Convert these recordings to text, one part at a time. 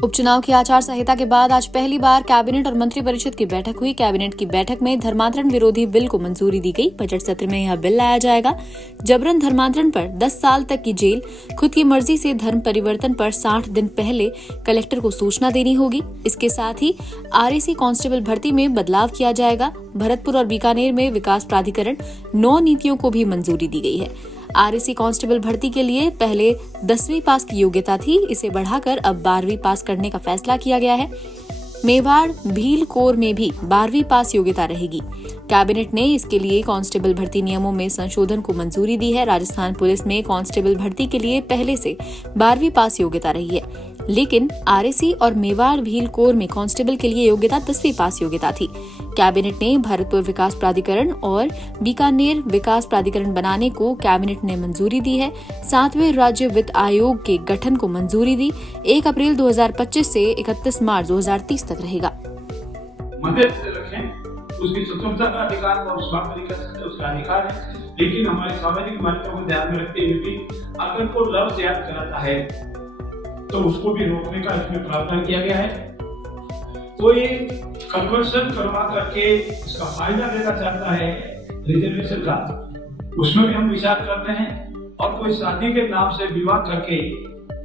उपचुनाव की आचार संहिता के बाद आज पहली बार कैबिनेट और मंत्रिपरिषद की बैठक हुई। कैबिनेट की बैठक में धर्मांतरण विरोधी बिल को मंजूरी दी गई। बजट सत्र में यह बिल लाया जाएगा। जबरन धर्मांतरण पर 10 साल तक की जेल, खुद की मर्जी से धर्म परिवर्तन पर 60 दिन पहले कलेक्टर को सूचना देनी होगी। इसके साथ ही आरएसी कांस्टेबल भर्ती में बदलाव किया जाएगा। भरतपुर और बीकानेर में विकास प्राधिकरण 9 नीतियों को भी मंजूरी दी गई है। आरएसी कांस्टेबल भर्ती के लिए पहले 10वीं पास की योग्यता थी, इसे बढ़ाकर अब 12वीं पास करने का फैसला किया गया है। मेवाड़ भील कोर में भी 12वीं पास योग्यता रहेगी। कैबिनेट ने इसके लिए कांस्टेबल भर्ती नियमों में संशोधन को मंजूरी दी है। राजस्थान पुलिस में कांस्टेबल भर्ती के लिए पहले से 12वीं पास योग्यता रही है, लेकिन आरएसी और मेवाड़ भील कोर में कांस्टेबल के लिए योग्यता 10वीं पास योग्यता थी। कैबिनेट ने भरतपुर विकास प्राधिकरण और बीकानेर विकास प्राधिकरण बनाने को कैबिनेट ने मंजूरी दी है। 7वें राज्य वित्त आयोग के गठन को मंजूरी दी। 1 अप्रैल 2025 से 31 मार्च 2030 तक रहेगा। मदद से रखें, उसकी स्वतंत्रता का अधिकार और उसका अधिकार है, लेकिन हमारी सामाजिक मान्यताओं को ध्यान में रखते हुए भी अगर कोई लफ्ज याद कराता है तो उसको भी रोकने का इसमें प्रावधान किया गया है। कोई कन्वर्सन करवा करके इसका फायदा लेना चाहता है रिजर्वेशन का, उसमें भी हम विचार कर रहे हैं। और कोई शादी के नाम से विवाह करके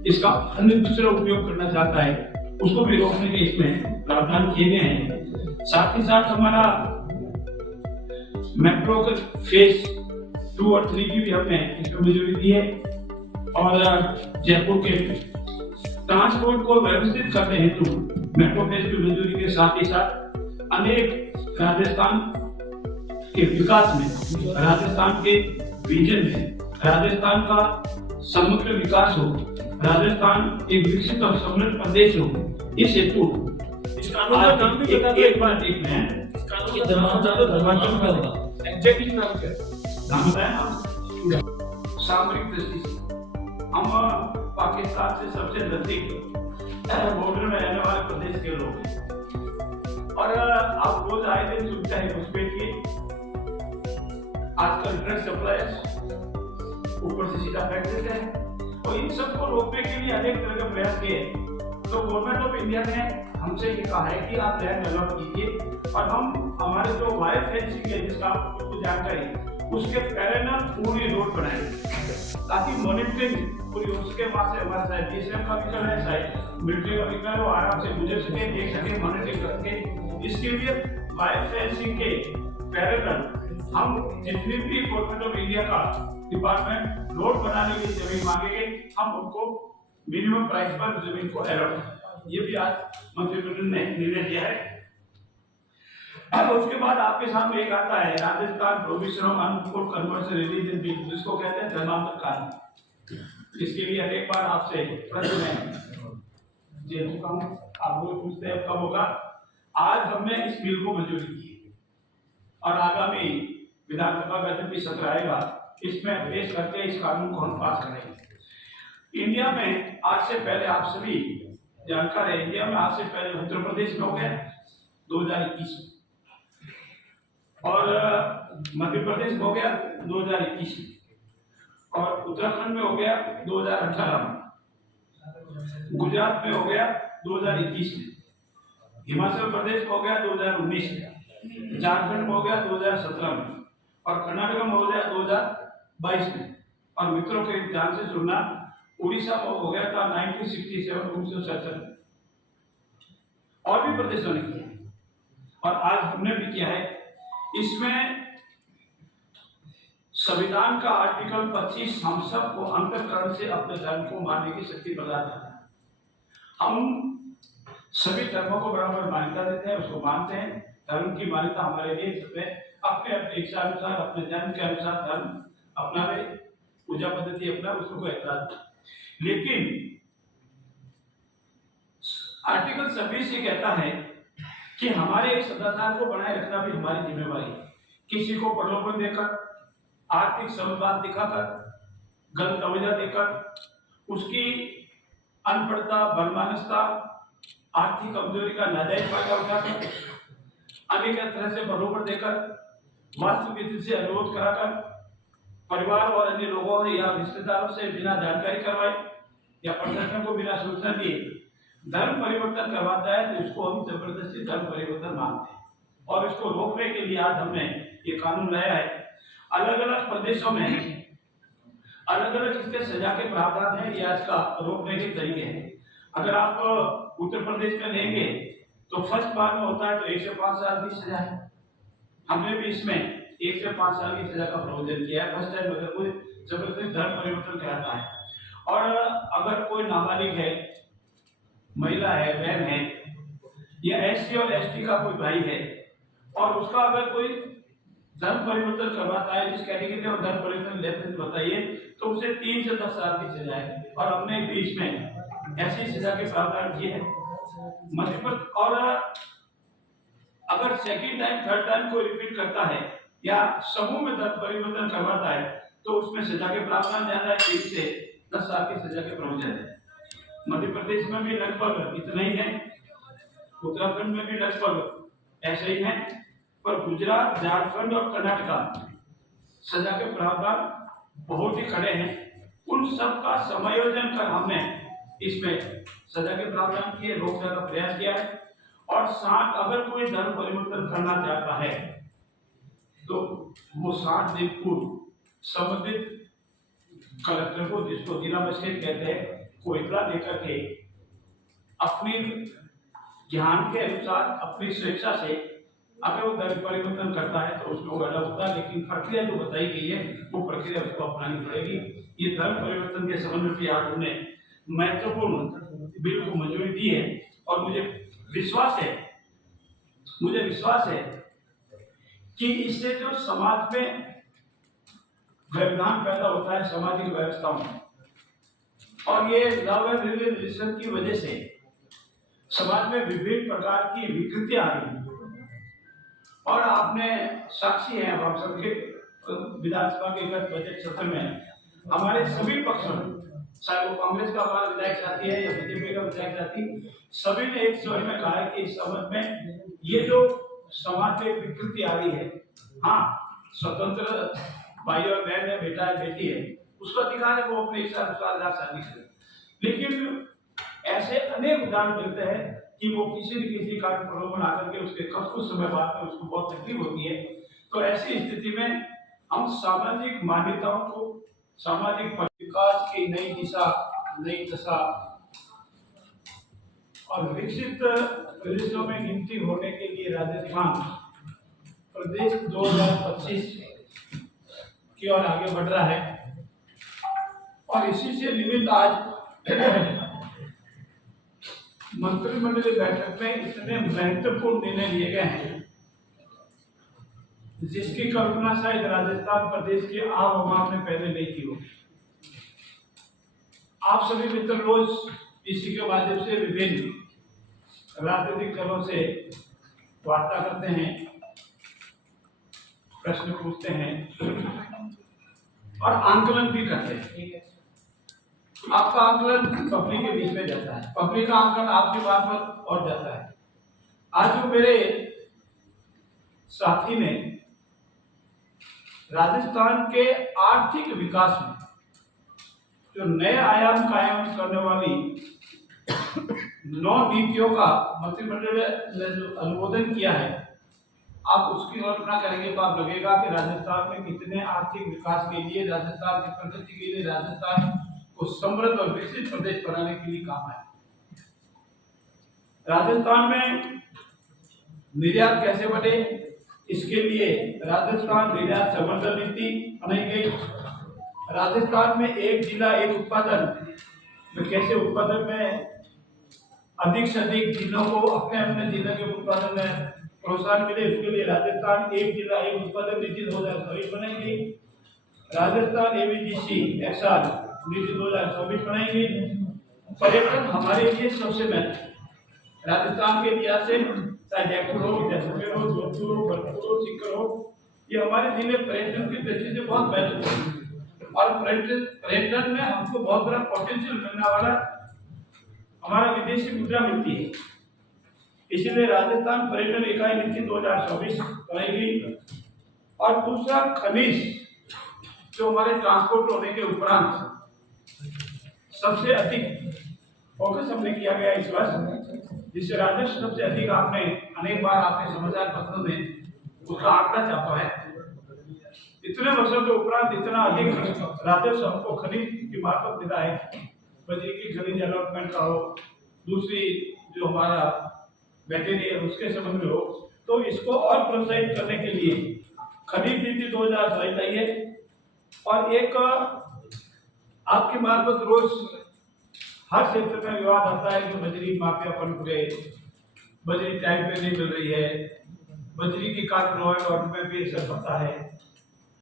इसका अन्य दूसरा उपयोग करना चाहता है, उसको भी रोकने के इसमें प्रावधान किए गए हैं। साथ ही साथ हमारा मेट्रो के फेज 2 और 3 की भी हमने इसमें मंजूरी दी है। और जयपुर के ट्रांसपोर्ट को व्यवस्थित करने हेतु मेट्रो फेज की मंजूरी के साथ ही साथ अनेक राजस्थान के विकास में, राजस्थान के विजन में, राजस्थान का समग्र विकास हो, राजस्थान एक विकसित और समृद्ध प्रदेश हो, इस हेतु इस कानून का नाम भी बता दो एक बार। देख रहे हैं इस कानून का नाम बता दो, धर्मांतरण का होगा एग्जैक्टली नाम क्या है? नाम बताया सामरिक दृष्टि से हम पाकिस्तान से सबसे नजदीक बॉर्डर में रहने वाले प्रदेश के लोग हैं। और आप रोज आए दिन सुनते हैं उस पे कि आजकल ड्रग सप्लायर्स ऊपर से सीधा फेंक देते हैं, और इन सबको रोकने के लिए अनेक तरह के प्रयास किए। तो गवर्नमेंट ऑफ इंडिया ने हमसे ये कहा है कि आप लैंड डेवलप कीजिए और हम हमारे जो वायर फेंसिंग है जिसका आपको जानकारी, उसके पैरेलल पूरी रोड बनाएंगे ताकि मॉनिटरिंग पूरी हो सके। वहां से हमारे साथ बीएसएफ का व्हीकल है, शायद मिलिट्री का व्हीकल है, वो आराम से गुजर सके, देख सके, मॉनिटरिंग करके। इसके लिए वायर फेंसिंग के पैरेलल हम जितनी भी गवर्नमेंट ऑफ इंडिया का डिपार्टमेंट रोड बनाने के लिए जमीन मांगेंगे, हम उनको मिनिमम प्राइस पर जमीन को अलॉट करें। ये भी आज मंत्रिमंडल ने निर्णय दिया है। अब उसके बाद आपके सामने एक आता है Rajasthan provision of unlawful conversion religion bill, जिसको कहते हैं धर्मांतरण कानून। इसके लिए एक बार आपसे प्रश्न है जे चुका हूं, आप वो पूछते हैं कब होगा। आज हमने इस बिल को मंजूरी की और आगामी विधानसभा का जब भी सत्र आएगा इसमें पेश करके इस कानून को हम पास करेंगे। इंडिया में आज से पहले, आप सभी जानकार है, इंडिया में आज से पहले उत्तर प्रदेश में हो गया 2021 में, और मध्य प्रदेश में हो गया 2021 में, और उत्तराखंड में हो गया 2018 में, गुजरात में हो गया 2021 में, हिमाचल प्रदेश में हो गया 2019 में, झारखंड में हो गया 2017 में, और कर्नाटक में हो गया 2022 में, और मित्रों के ध्यान से सुनना, उड़ीसा में हो गया था 1967 में, और भी प्रदेशों ने किया और आज हमने भी किया है। इसमें संविधान का आर्टिकल 25 हम सबको अंतःकरण से अपने धर्म को मानने की शक्ति प्रदान करता है। हम सभी धर्मों को बराबर मान्यता देते हैं, उसको मानते हैं। धर्म की मान्यता हमारे लिए अपने अपने इच्छा अनुसार, अपने धर्म के अनुसार धर्म अपना ले, पूजा पद्धति अपना, उसको कोई ऐतराज। लेकिन आर्टिकल 26 ये कहता है कि हमारे सदाचार को बनाए रखना भी हमारी जिम्मेवारी है। किसी को प्रलोभन देकर, आर्थिक समझदार दिखाकर, गलत तवज्जो देकर, उसकी अनपढ़ता, बदमानसता, आर्थिक कमजोरी का नाजायज फायदा उठाकर, अनेक तरह से प्रलोभन देकर, वास्तविक से अनुरोध कराकर, परिवार और अन्य लोगों या रिश्तेदारों से बिना जानकारी करवाए या प्रशासन को बिना सूचना दिए धर्म परिवर्तन करवाता है तो इसको हम जबरदस्ती धर्म परिवर्तन मानते हैं। और इसको रोकने के लिए आज हमने ये कानून लाया है। अलग अलग प्रदेशों में अलग अलग इसके सजा के प्रावधान है, ये आज का रोकने के तरीके हैं। अगर आप उत्तर प्रदेश में लेंगे तो फर्स्ट बार में होता है तो 1 से 5 साल की सजा है। हमने भी इसमें 1 से 5 साल की सजा का प्रावधान किया है फर्स्ट टाइम अगर कोई जबरदस्ती धर्म परिवर्तन कराता है। और अगर कोई नाबालिग है, महिला है, बहन है, या SC और ST का कोई भाई है और उसका अगर कोई धर्म परिवर्तन करवाता है, जिस कैटेगरी में धर्म परिवर्तन लेते हैं बताइए, तो उसे 3 से 10 साल की सजा है। और हमने बीच में ऐसी सजा के प्रावधान किए हैं मध्य प्रदेश। और अगर सेकंड टाइम थर्ड टाइम कोई रिपीट करता है या समूह में धर्म परिवर्तन करवाता है तो उसमें सजा के प्रावधान ज्यादा है, 3 से 10 साल की सजा के प्रावधान है। मध्य प्रदेश में भी लगभग इतना ही है, उत्तराखंड में भी लगभग ऐसे ही है, पर गुजरात, झारखंड और कर्नाटका सजा के प्रावधान बहुत ही खड़े हैं। उन सब का समायोजन कर हमने इसमें सजा के प्रावधान किए, रोकने का प्रयास किया है। और साथ अगर कोई धर्म परिवर्तन करना चाहता है तो वो 60 दिन पूर्व संबंधित कलेक्टर को, जिसको जिला मजिस्ट्रेट कहते हैं, को इतला देकर के अपनी ज्ञान के अनुसार अपनी स्वेच्छा से अगर वो धर्म परिवर्तन करता है तो उसको अलग होता है। लेकिन प्रक्रिया जो बताई गई है वो प्रक्रिया उसको अपनानी पड़ेगी। ये धर्म परिवर्तन के संबंध में भी आज हमने महत्वपूर्ण बिल को मंजूरी दी है। और मुझे विश्वास है कि इससे जो समाज में व्यवधान पैदा होता है सामाजिक व्यवस्थाओं में, और ये लव एंड रिलेशन की वजह से समाज में विभिन्न प्रकार की विकृतियां आ रही हैं। और आपने साक्षी हैं, अब आप सबके विधानसभा के गत बजट सत्र में हमारे सभी पक्षों में, चाहे वो कांग्रेस का हमारा विधायक साथी है या बीजेपी का विधायक साथी, सभी ने एक स्वर में कहा है कि इस संबंध में ये जो समाज में विकृति आ रही है, हाँ स्वतंत्र भाई और बहन है, बेटा है, बेटी है, उसका अधिकार है वो अपने इच्छा अनुसार शादी करे। लेकिन ऐसे अनेक उदाहरण मिलते हैं कि वो किसी न किसी कारण प्रलोभन आकर के उसके कुछ समय बाद में उसको बहुत तकलीफ होती है। तो ऐसी स्थिति में हम सामाजिक मान्यताओं को, सामाजिक विकास की नई दिशा, नई दशा और विकसित प्रदेशों में गिनती होने के लिए राजस्थान प्रदेश 2025 की ओर आगे बढ़ रहा है। और इसी से निमित्त आज मंत्रिमंडलीय बैठक में इतने महत्वपूर्ण निर्णय लिए गए हैं जिसकी कल्पना शायद राजस्थान प्रदेश के आम आवाम ने पहले नहीं की होगी। आप सभी मित्र रोज इसी के माध्यम से विभिन्न राजनीतिक दलों से वार्ता करते हैं, प्रश्न पूछते हैं और आंकलन भी करते हैं। आपका आंकलन पब्लिक के बीच में जाता है, पब्लिक का आंकलन आपकी बात पर और जाता है। आज जो मेरे साथी ने राजस्थान के आर्थिक विकास में जो नए आयाम कायम करने वाली 9 नीतियों का मंत्रिमंडल ने जो अनुमोदन किया है, आप उसकी कल्पना करेंगे तो आप लगेगा कि राजस्थान में कितने आर्थिक विकास के लिए, राजस्थान की प्रगति के लिए, राजस्थान को समृद्ध और विकसित प्रदेश बनाने के लिए काम है। राजस्थान में निर्यात कैसे बढ़े, इसके लिए राजस्थान निर्यात संवर्धन नीति बनाई गई। राजस्थान में एक जिला एक उत्पादन में कैसे उत्पादन में अधिक से अधिक जिलों को अपने अपने जिले के उत्पादन में प्रोत्साहन मिले, उसके लिए राजस्थान एक जिला एक उत्पादन नीति 2024 बनाई गई। राजस्थान ABGC XR नीति 2024 बनाई गई। पर्यटन हमारे लिए सबसे महत्वपूर्ण, राजस्थान के इतिहास से चाहे जयपुर हो, जैसलमेर हो, जोधपुर हो, भरतपुर हो, सीकर हो, ये हमारे जिले पर्यटन की दृष्टि से बहुत महत्वपूर्ण है। और पर्यटन में हमको बहुत बड़ा पोटेंशियल मिलने वाला, हमारा विदेशी मुद्रा मिलती है। इसलिए राजस्थान पर्यटन इकाई नीति 2024 बनाई गई। और दूसरा खनिज, जो हमारे ट्रांसपोर्ट होने के उपरांत सबसे अधिक फोकस हमने किया गया इस वर्ष, जिससे राजस्व सबसे अधिक आपने अनेक बार आपके समाचार पत्रों में उसका आंकड़ा छापा है। इतने वर्षों के उपरांत इतना अधिक राजस्व हमको खनिज की मार्फत मिला है, बजरी की खनिज अलॉटमेंट का हो, दूसरी जो हमारा मटेरियल उसके संबंध में हो, तो इसको और प्रोत्साहित करने के लिए खनिज नीति 2027 आई है। और एक आपकी मार्फत रोज हर क्षेत्र में विवाद आता है कि बजरी माफिया पनप गए, बजरी टाइम पे नहीं मिल रही है, बजरी की काट लॉ एंड ऑर्डर में भी असर पड़ता है।